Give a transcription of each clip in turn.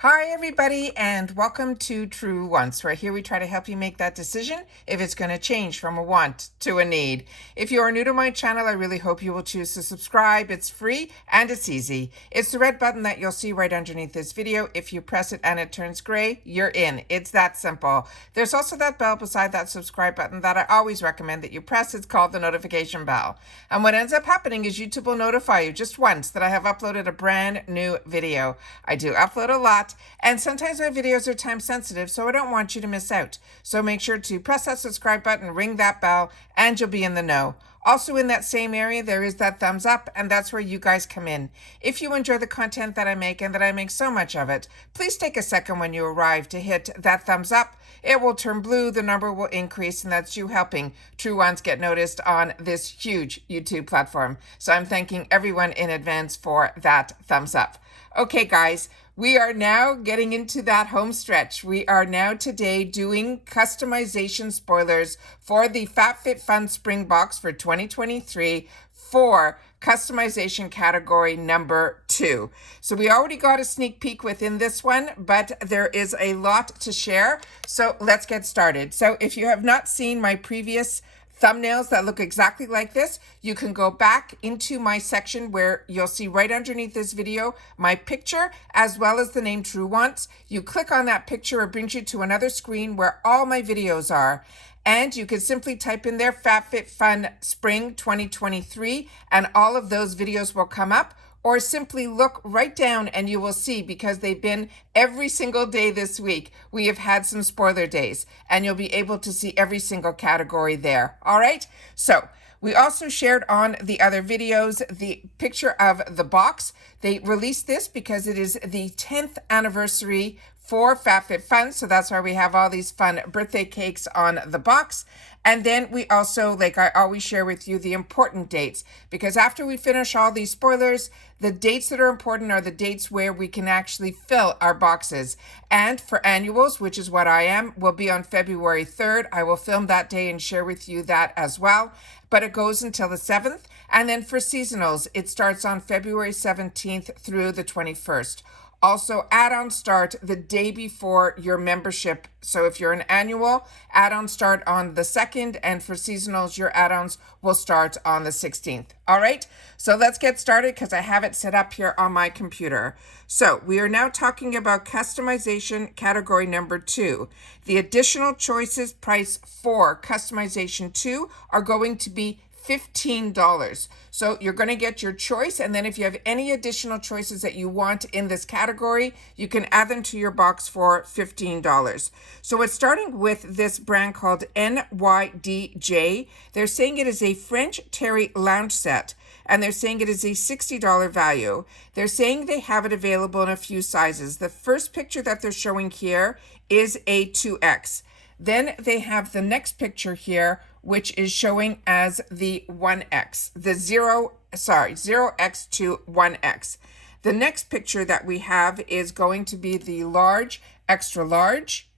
Hi, everybody, and welcome to True Wants, where here we try to help you make that decision if it's going to change from a want to a need. If you are new to my channel, I really hope you will choose to subscribe. It's free and it's easy. It's the red button that you'll see right underneath this video. If you press it and it turns gray, you're in. It's that simple. There's also that bell beside that subscribe button that I always recommend that you press. It's called the notification bell. And what ends up happening is YouTube will notify you just once that I have uploaded a brand new video. I do upload a lot. And sometimes my videos are time sensitive, so I don't want you to miss out. So make sure to press that subscribe button, ring that bell, and you'll be in the know. Also in that same area, there is that thumbs up, and that's where you guys come in. If you enjoy the content that I make and that I make so much of it, please take a second when you arrive to hit that thumbs up. It will turn blue, the number will increase, and that's you helping True Ones get noticed on this huge YouTube platform. So I'm thanking everyone in advance for that thumbs up. Okay, guys. We are now getting into that home stretch. We are now today doing customization spoilers for the FABFITFUN Spring Box for 2023 for customization category number 2. So we already got a sneak peek within this one, but there is a lot to share. So let's get started. So if you have not seen my previous thumbnails that look exactly like this, you can go back into my section where you'll see right underneath this video my picture as well as the name True Wants. You click on that picture, it brings you to another screen where all my videos are. And you can simply type in there FABFITFUN Spring 2023 and all of those videos will come up. Or simply look right down and you will see, because they've been every single day this week, we have had some spoiler days and you'll be able to see every single category there. All right. So we also shared on the other videos the picture of the box. They released this because it is the 10th anniversary for FABFITFUN. So that's why we have all these fun birthday cakes on the box. And then we also, like I always share with you, the important dates, because after we finish all these spoilers, the dates that are important are the dates where we can actually fill our boxes. And for annuals, which is what I am, will be on February 3rd. I will film that day and share with you that as well. But it goes until the 7th. And then for seasonals, it starts on February 17th through the 21st. Also, add-ons start the day before your membership. So if you're an annual, add-ons start on the 2nd, and for seasonals, your add-ons will start on the 16th. All right, so let's get started because I have it set up here on my computer. So we are now talking about customization category number 2. The additional choices price for customization 2 are going to be $15. So you're going to get your choice, and then if you have any additional choices that you want in this category, you can add them to your box for $15. So it's starting with this brand called NYDJ. They're saying it is a French terry lounge set, and they're saying it is a $60 value. They're saying they have it available in a few sizes. The first picture that they're showing here is a 2X. Then they have the next picture here, which is showing as the 1X, the 0X to 1X. The next picture that we have is going to be the large, extra large.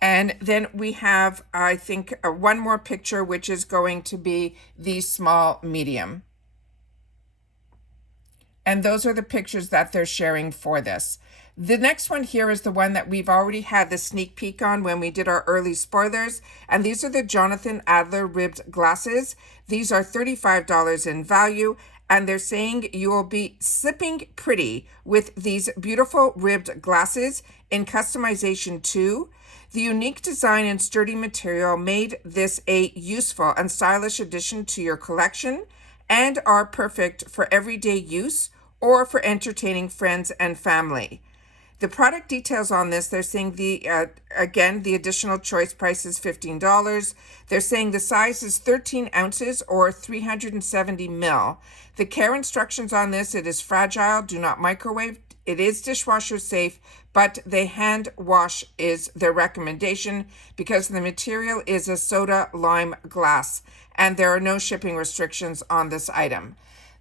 And then we have, I think, one more picture, which is going to be the small, medium. And those are the pictures that they're sharing for this. The next one here is the one that we've already had the sneak peek on when we did our early spoilers. And these are the Jonathan Adler ribbed glasses. These are $35 in value. And they're saying you will be slipping pretty with these beautiful ribbed glasses in customization 2. The unique design and sturdy material made this a useful and stylish addition to your collection and are perfect for everyday use or for entertaining friends and family. The product details on this, they're saying again, the additional choice price is $15. They're saying the size is 13 ounces or 370 ml. The care instructions on this, it is fragile, do not microwave. It is dishwasher safe, but the hand wash is their recommendation because the material is a soda lime glass and there are no shipping restrictions on this item.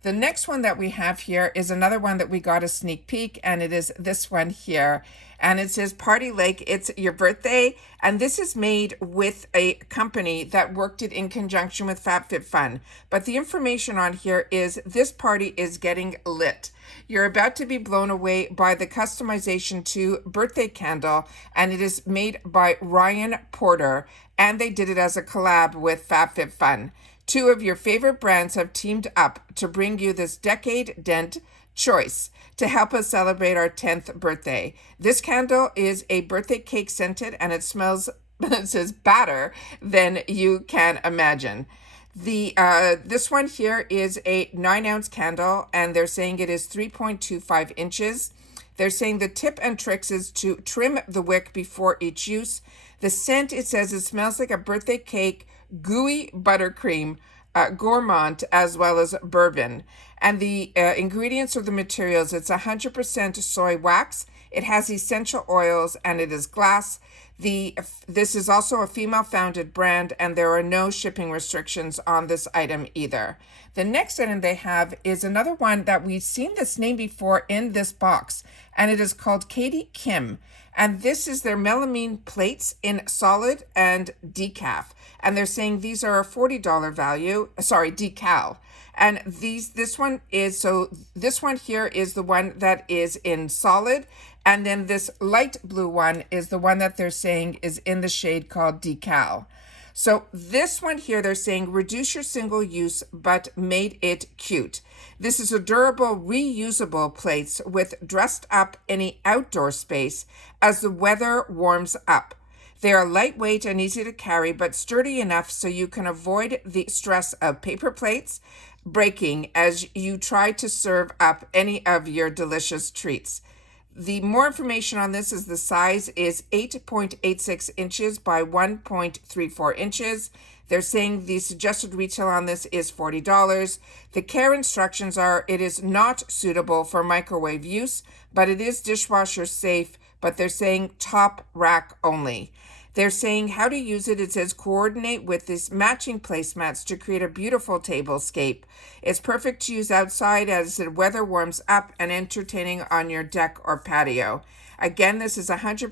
The next one that we have here is another one that we got a sneak peek, and it is this one here. And it says Party Like It's Your Birthday. And this is made with a company that worked it in conjunction with FABFITFUN. But the information on here is this party is getting lit. You're about to be blown away by the customization to birthday candle, and it is made by Ryan Porter, and they did it as a collab with FABFITFUN. Two of your favorite brands have teamed up to bring you this decade dent choice to help us celebrate our 10th birthday. This candle is a birthday cake scented, and it smells, it says, better than you can imagine. This one here is a 9-ounce candle, and they're saying it is 3.25 inches. They're saying the tip and tricks is to trim the wick before each use. The scent, it says, it smells like a birthday cake, gooey buttercream, gourmand, as well as bourbon. And the ingredients or the materials, it's 100% soy wax. It has essential oils, and it is glass. This is also a female-founded brand, and there are no shipping restrictions on this item either. The next item they have is another one that we've seen this name before in this box, and it is called Katie Kim. And this is their melamine plates in solid and decaf. And they're saying these are a $40 value, decal. And this one here is the one that is in solid. And then this light blue one is the one that they're saying is in the shade called decal. So this one here, they're saying reduce your single use, but made it cute. This is a durable, reusable plates with dressed up any outdoor space as the weather warms up. They are lightweight and easy to carry, but sturdy enough so you can avoid the stress of paper plates breaking as you try to serve up any of your delicious treats. The more information on this is the size is 8.86 inches by 1.34 inches. They're saying the suggested retail on this is $40. The care instructions are it is not suitable for microwave use, but it is dishwasher safe, but they're saying top rack only. They're saying how to use it. It says coordinate with these matching placemats to create a beautiful tablescape. It's perfect to use outside as the weather warms up and entertaining on your deck or patio. Again, this is 100%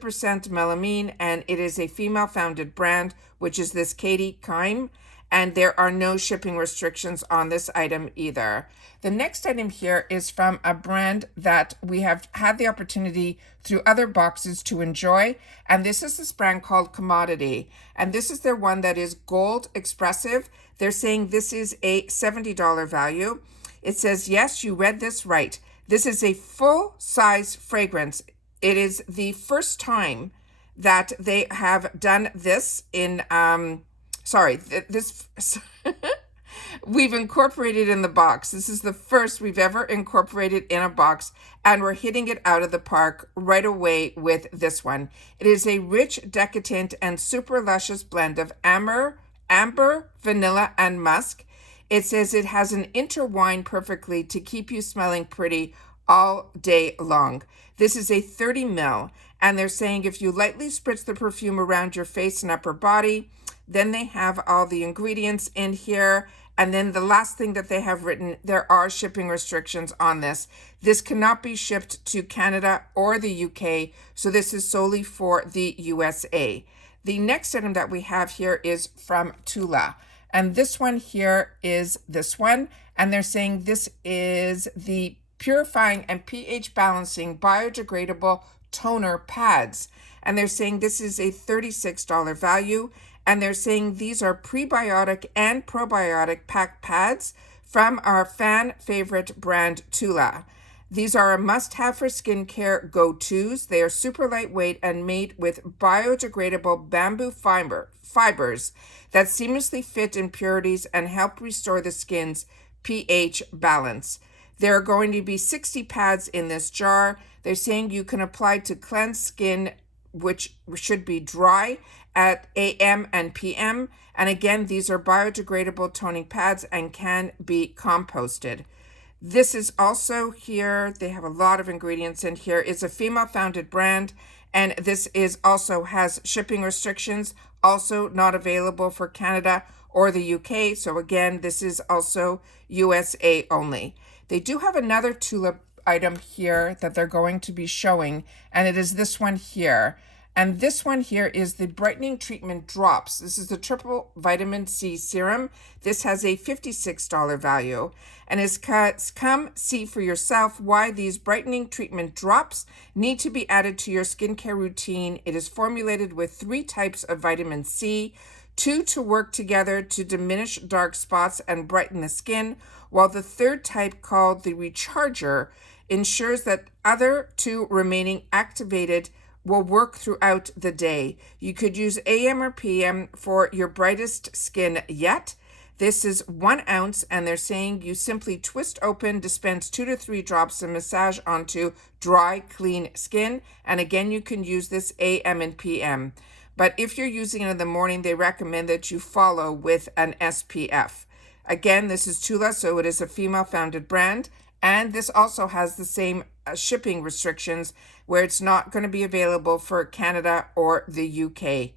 melamine, and it is a female-founded brand, which is this Katie Kim, and there are no shipping restrictions on this item either. The next item here is from a brand that we have had the opportunity through other boxes to enjoy, and this is this brand called Commodity, and this is their one that is gold expressive. They're saying this is a $70 value. It says, yes, you read this right. This is a full-size fragrance. It is the first time that they have done this in, we've incorporated in the box. This is the first we've ever incorporated in a box, and we're hitting it out of the park right away with this one. It is a rich, decadent, and super luscious blend of amber, vanilla, and musk. It says it has an intertwined perfectly to keep you smelling pretty all day long. This is a 30 ml, and they're saying if you lightly spritz the perfume around your face and upper body, then they have all the ingredients in here. And then the last thing that they have written, there are shipping restrictions on this. This cannot be shipped to Canada or the UK, so this is solely for the USA. The next item that we have here is from Tula. And this one here is this one. And they're saying this is the purifying and pH balancing biodegradable toner pads. And they're saying this is a $36 value. And they're saying these are prebiotic and probiotic packed pads from our fan favorite brand Tula. These are a must-have for skincare go-tos. They are super lightweight and made with biodegradable bamboo fibers that seamlessly fit impurities and help restore the skin's pH balance. There are going to be 60 pads in this jar. They're saying you can apply to cleansed skin, which should be dry at AM and PM. And again, these are biodegradable toning pads and can be composted. This is also here. They have a lot of ingredients in here. It's a female-founded brand, and this is also has shipping restrictions, also not available for Canada or the UK. So again, this is also USA only. They do have another tulip item here that they're going to be showing, and it is this one here. And this one here is the Brightening Treatment Drops. This is the triple vitamin C serum. This has a $56 value. And it's come see for yourself why these brightening treatment drops need to be added to your skincare routine. It is formulated with 3 types of vitamin C, 2 to work together to diminish dark spots and brighten the skin, while the 3rd type, called the Recharger, ensures that other 2 remaining activated will work throughout the day. You could use AM or PM for your brightest skin yet. This is 1 ounce, and they're saying you simply twist open, dispense 2 to 3 drops, and massage onto dry, clean skin. And again, you can use this AM and PM. But if you're using it in the morning, they recommend that you follow with an SPF. Again, this is Tula, so it is a female-founded brand. And this also has the same shipping restrictions, where it's not going to be available for Canada or the UK.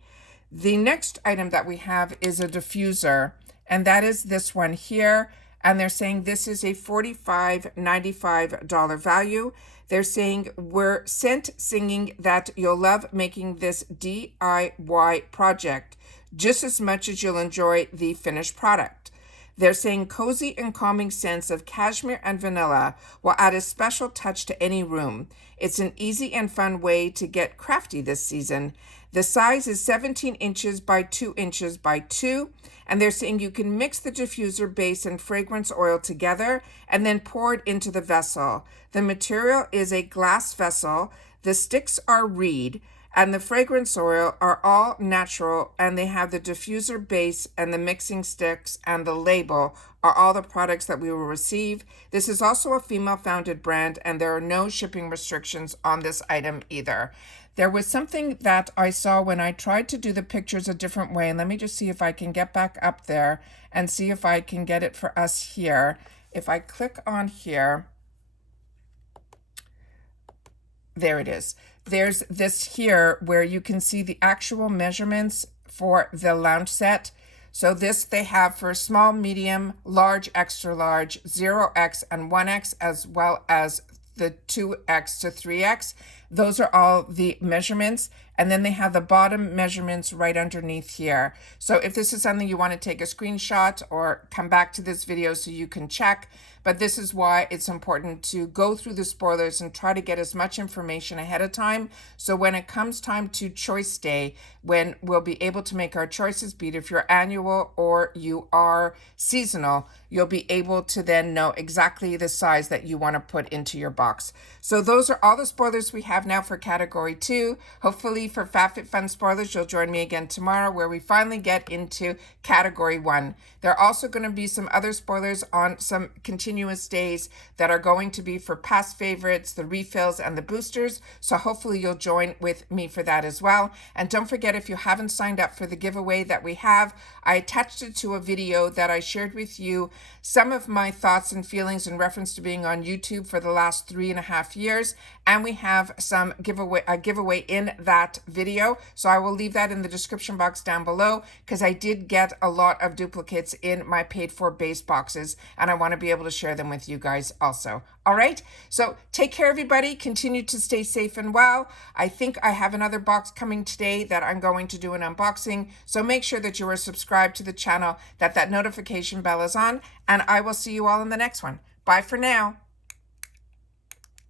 The next item that we have is a diffuser, and that is this one here. And they're saying this is a $45.95 value. They're saying we're singing that you'll love making this DIY project just as much as you'll enjoy the finished product. They're saying cozy and calming scents of cashmere and vanilla will add a special touch to any room. It's an easy and fun way to get crafty this season. The size is 17 inches by 2 inches by 2. And they're saying you can mix the diffuser base and fragrance oil together and then pour it into the vessel. The material is a glass vessel. The sticks are reed, and the fragrance oil are all natural, and they have the diffuser base and the mixing sticks, and the label are all the products that we will receive. This is also a female-founded brand, and there are no shipping restrictions on this item either. There was something that I saw when I tried to do the pictures a different way, and let me just see if I can get back up there and see if I can get it for us here. If I click on here, there it is. There's this here where you can see the actual measurements for the lounge set. So this they have for small, medium, large, extra large, 0X and 1X, as well as the 2X to 3X. Those are all the measurements. And then they have the bottom measurements right underneath here. So if this is something you want to take a screenshot or come back to this video so you can check, but this is why it's important to go through the spoilers and try to get as much information ahead of time. So when it comes time to choice day, when we'll be able to make our choices, be it if you're annual or you are seasonal, you'll be able to then know exactly the size that you want to put into your box. So those are all the spoilers we have now for category 2. Hopefully for FABFITFUN spoilers, you'll join me again tomorrow, where we finally get into category 1. There are also going to be some other spoilers on some continuous days that are going to be for past favorites, the refills, and the boosters. So hopefully you'll join with me for that as well. And don't forget, if you haven't signed up for the giveaway that we have, I attached it to a video that I shared with you some of my thoughts and feelings in reference to being on YouTube for the last 3.5 years. And we have some giveaway in that video. So I will leave that in the description box down below, because I did get a lot of duplicates in my paid for base boxes, and I want to be able to share them with you guys also. All right, so take care, everybody. Continue to stay safe and well. I think I have another box coming today that I'm going to do an unboxing, so make sure that you are subscribed to the channel, that notification bell is on, and I will see you all in the next one. Bye for now.